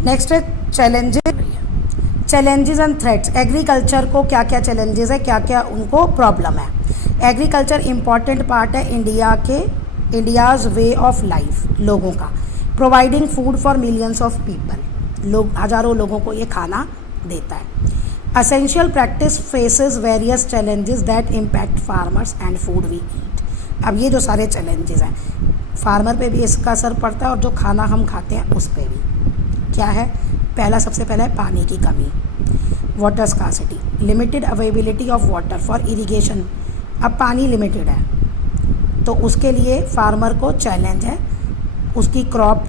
Next है challenges and threats. Agriculture को क्या क्या चैलेंजेस है, क्या क्या उनको प्रॉब्लम है। एग्रीकल्चर इम्पॉर्टेंट पार्ट है इंडियाज़ वे ऑफ लाइफ, लोगों का। Providing food for millions of people, हज़ारों लोगों को ये खाना देता है। Essential practice faces various challenges that impact farmers and food we eat. अब ये जो सारे चैलेंजेस हैं, फार्मर पे भी इसका असर पड़ता है और जो खाना हम खाते हैं उस पर भी। क्या है? सबसे पहला है पानी की कमी, water scarcity, limited availability of water for irrigation. अब पानी लिमिटेड है तो उसके लिए फार्मर को चैलेंज है, उसकी क्रॉप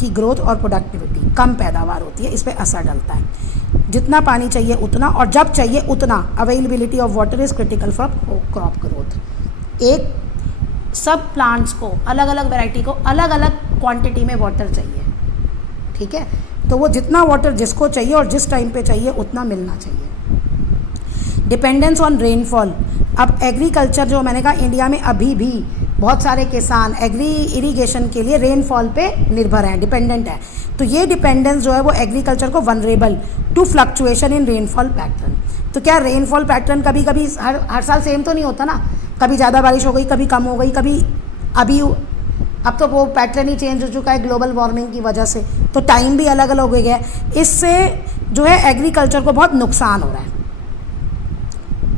की ग्रोथ और प्रोडक्टिविटी कम पैदावार होती है, इस पर असर डलता है। जितना पानी चाहिए उतना और जब चाहिए उतना, availability of water is critical for crop growth. एक सब प्लांट्स को, अलग अलग वैरायटी को अलग अलग क्वांटिटी में वाटर चाहिए, ठीक है? तो वो जितना वाटर जिसको चाहिए और जिस टाइम पे चाहिए उतना मिलना चाहिए। Dependence on rainfall. अब एग्रीकल्चर जो मैंने कहा, इंडिया में अभी भी बहुत सारे किसान इरिगेशन के लिए रेनफॉल पे निर्भर हैं, डिपेंडेंट है। तो ये डिपेंडेंस जो है वो एग्रीकल्चर को vulnerable to fluctuation in rainfall pattern. तो क्या रेनफॉल पैटर्न कभी कभी हर साल सेम तो नहीं होता ना, कभी ज़्यादा बारिश हो गई, कभी कम हो गई, कभी अभी अब तो वो पैटर्न ही चेंज हो चुका है ग्लोबल वार्मिंग की वजह से, तो टाइम भी अलग अलग हो गया है। इससे जो है एग्रीकल्चर को बहुत नुकसान हो रहा है,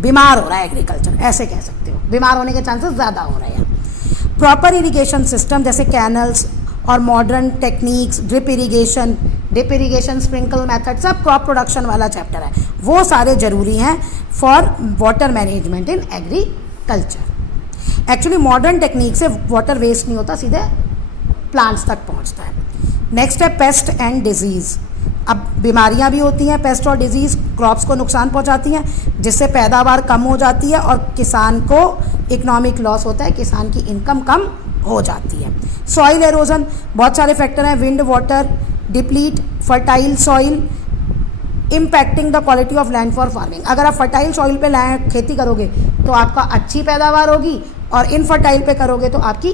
बीमार हो रहा है एग्रीकल्चर, ऐसे कह सकते हो, बीमार होने के चांसेस ज़्यादा हो रहे हैं। प्रॉपर इरिगेशन सिस्टम जैसे कैनल्स और modern techniques, drip irrigation, sprinkle method, सब क्रॉप प्रोडक्शन वाला चैप्टर है, वो सारे ज़रूरी हैं for water management in agriculture. Actually modern technique से वाटर वेस्ट नहीं होता, सीधे प्लांट्स तक पहुंचता है। नेक्स्ट है पेस्ट एंड डिजीज़। अब बीमारियां भी होती हैं, पेस्ट और डिजीज़ क्रॉप्स को नुकसान पहुंचाती हैं, जिससे पैदावार कम हो जाती है और किसान को इकोनॉमिक लॉस होता है, किसान की इनकम कम हो जाती है। सॉइल एरोजन, बहुत सारे फैक्टर हैं, wind, water, deplete fertile soil, impacting the quality of land for farming. अगर आप फर्टाइल सॉइल पे खेती करोगे तो आपका अच्छी पैदावार होगी और इनफर्टाइल पे करोगे तो आपकी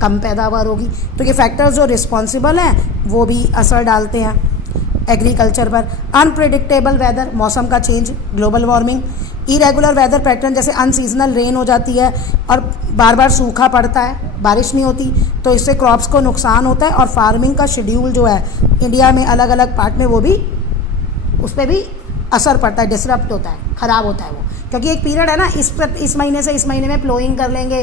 कम पैदावार होगी। तो ये फैक्टर्स जो रिस्पॉन्सिबल हैं वो भी असर डालते हैं एग्रीकल्चर पर। अनप्रिडिक्टेबल वेदर, मौसम का change, global warming, irregular weather pattern जैसे अनसीजनल रेन हो जाती है और बार बार सूखा पड़ता है, बारिश नहीं होती, तो इससे क्रॉप्स को नुकसान होता है और फार्मिंग का शेड्यूल जो है इंडिया में अलग अलग पार्ट में वो भी, उस पर भी असर पड़ता है, डिसरप्ट होता है, ख़राब होता है वो, क्योंकि एक पीरियड है ना, इस महीने से इस महीने में प्लोइंग कर लेंगे,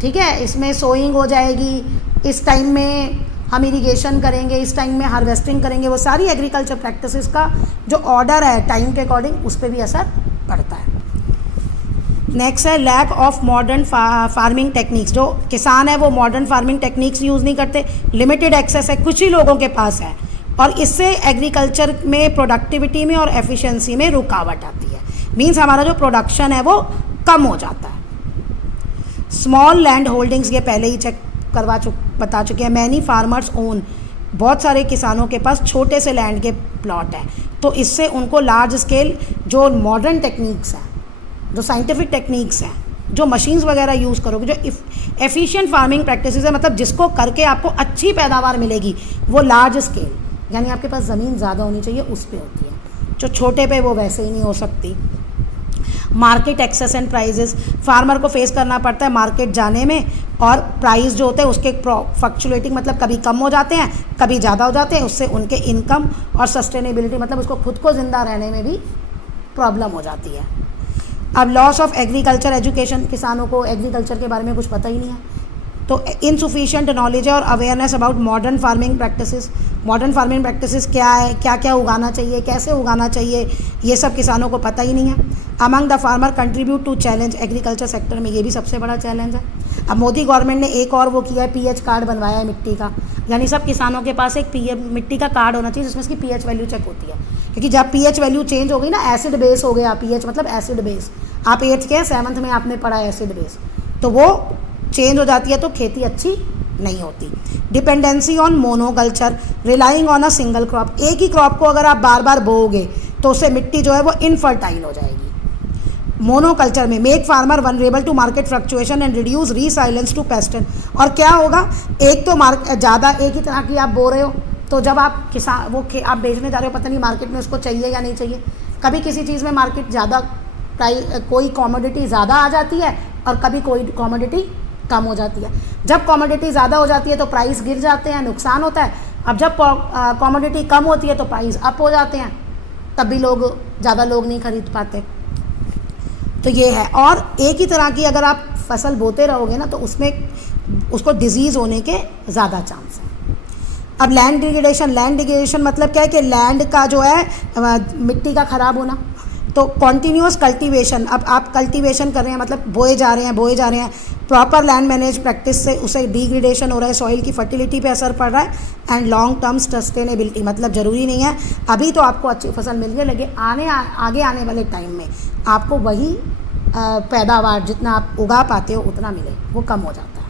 ठीक है, इसमें सोइंग हो जाएगी, इस टाइम में हम इरिगेशन करेंगे, इस टाइम में हार्वेस्टिंग करेंगे, वो सारी एग्रीकल्चर प्रैक्टिसेस का जो ऑर्डर है टाइम के अकॉर्डिंग उस पर भी असर पड़ता है। नेक्स्ट है lack of modern farming techniques. जो किसान है वो मॉडर्न फार्मिंग टेक्निक्स यूज़ नहीं करते, लिमिटेड एक्सेस है, कुछ ही लोगों के पास है और इससे एग्रीकल्चर में प्रोडक्टिविटी में और एफिशिएंसी में रुकावट आती है। मीन्स हमारा जो प्रोडक्शन है वो कम हो जाता है। स्मॉल लैंड होल्डिंग्स, ये पहले ही बता चुके हैं। मैनी फार्मर्स ओन, बहुत सारे किसानों के पास छोटे से लैंड के प्लॉट हैं, तो इससे उनको लार्ज स्केल जो मॉडर्न टेक्निक्स हैं, जो साइंटिफिक टेक्निक्स हैं, जो मशीन्स वगैरह यूज़ करोगे, जो एफिशिएंट फार्मिंग प्रैक्टिसेस है, मतलब जिसको करके आपको अच्छी पैदावार मिलेगी, वो लार्ज स्केल, यानी आपके पास ज़मीन ज़्यादा होनी चाहिए, उस पर होती है। जो छोटे पे वो वैसे ही नहीं हो सकती। Market access and prices, farmer को फेस करना पड़ता है मार्केट जाने में, और प्राइस जो होते हैं उसके फ्लक्चुएटिंग, मतलब कभी कम हो जाते हैं कभी ज़्यादा हो जाते हैं, उससे उनके इनकम और सस्टेनेबिलिटी, मतलब उसको खुद को ज़िंदा रहने में भी प्रॉब्लम हो जाती है। अब लॉस ऑफ एग्रीकल्चर एजुकेशन, किसानों को एग्रीकल्चर के बारे में कुछ पता ही नहीं है, तो इनसफिशिएंट नॉलेज और awareness about modern farming practices. Modern farming practices क्या है, क्या क्या उगाना चाहिए, कैसे उगाना चाहिए, ये सब किसानों को पता ही नहीं है। Among the farmer contribute to challenge, agriculture sector में ये भी सबसे बड़ा चैलेंज है। अब मोदी गवर्नमेंट ने एक और वो किया है, पीएच कार्ड बनवाया है मिट्टी का, यानी सब किसानों के पास एक मिट्टी का कार्ड होना चाहिए जिसमें इसकी पीएच वैल्यू चेक होती है, क्योंकि जब पीएच वैल्यू चेंज हो गई ना, एसिड बेस हो गया, पीएच मतलब एसिड बेस, आप 8th के 7th में आपने पढ़ा एसिड बेस, तो वो चेंज हो जाती है तो खेती अच्छी नहीं होती। Dependency on monoculture, relying on a single crop, एक ही क्रॉप को अगर आप बार बार बोओगे तो उससे मिट्टी जो है वो इनफर्टाइल हो जाएगी। मोनोकल्चर में make farmer vulnerable to market fluctuation and reduce resilience to pest. और क्या होगा, एक तो ज़्यादा एक ही तरह की आप बो रहे हो तो जब आप किसान आप बेचने जा रहे हो, पता नहीं मार्केट में उसको चाहिए या नहीं चाहिए। कभी किसी चीज़ में मार्केट ज़्यादा कोई कॉमोडिटी ज़्यादा आ जाती है और कभी कोई कॉमोडिटी कम हो जाती है। जब कॉमोडिटी ज़्यादा हो जाती है तो प्राइस गिर जाते हैं, नुकसान होता है। अब जब कॉमोडिटी कम होती है तो प्राइस अप हो जाते हैं, तब भी ज़्यादा लोग नहीं खरीद पाते। तो ये है। और एक ही तरह की अगर आप फसल बोते रहोगे ना तो उसमें उसको डिजीज़ होने के ज़्यादा चांस हैं। अब लैंड डिग्रेडेशन मतलब क्या है कि लैंड का जो है मिट्टी का ख़राब होना। तो कॉन्टीन्यूअस कल्टीवेशन, अब आप कल्टीवेशन कर रहे हैं मतलब बोए जा रहे हैं, प्रॉपर लैंड मैनेज प्रैक्टिस से उसे डिग्रेडेशन हो रहा है, सॉइल की फर्टिलिटी पे असर पड़ रहा है। एंड लॉन्ग टर्म सस्टेनेबिलिटी मतलब ज़रूरी नहीं है अभी तो आपको अच्छी फसल मिल रही है, लेकिन आगे आने वाले टाइम में आपको वही पैदावार जितना आप उगा पाते हो उतना मिले, वो कम हो जाता है।